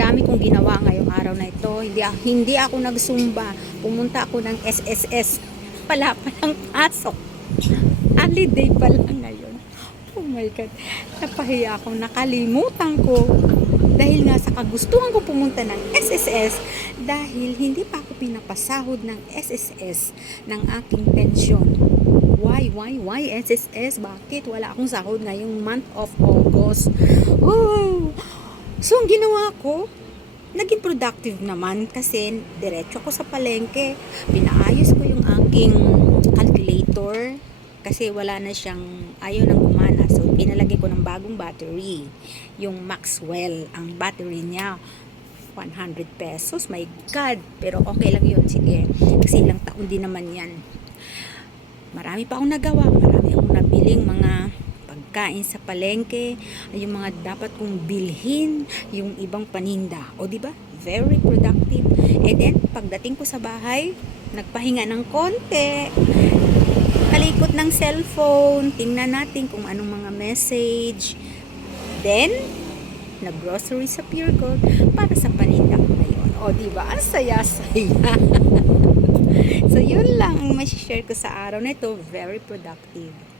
dami kong ginawa ngayong araw na ito. Hindi, hindi ako nagsumba. Pumunta ako ng SSS. Wala pa ng pasok. Holiday pa lang ngayon. Oh my God. Napahiya ako. Nakalimutan ko. Dahil nga sa kagustuhan ko pumunta ng SSS dahil hindi pa ako pinapasahod ng SSS ng aking pensyon. Why, why, why SSS? Bakit wala akong sahod ngayong month of August? Oh! So, ang ginawa ko, naging productive naman kasi diretso ako sa palengke. Pinaayos ko yung aking calculator kasi wala na siyang ayaw nang gumana. So, pinalagay ko ng bagong battery. Yung Maxwell, ang battery niya. 100 pesos. My God! Pero okay lang yun. Sige. Kasi ilang taon din naman yan. Marami pa akong nagawa. Marami akong nabiling mga pagkain sa palengke, yung mga dapat kong bilhin, yung ibang paninda. O di ba? Very productive. And then pagdating ko sa bahay, nagpahinga ng konti. Kalikot ng cellphone, tingnan natin kung anong mga message. Then, nag-grocery sa Pure Gold para sa paninda ko ngayon. O, di ba? Ang saya-saya. so, yun lang ang share ko sa araw na ito. Very productive.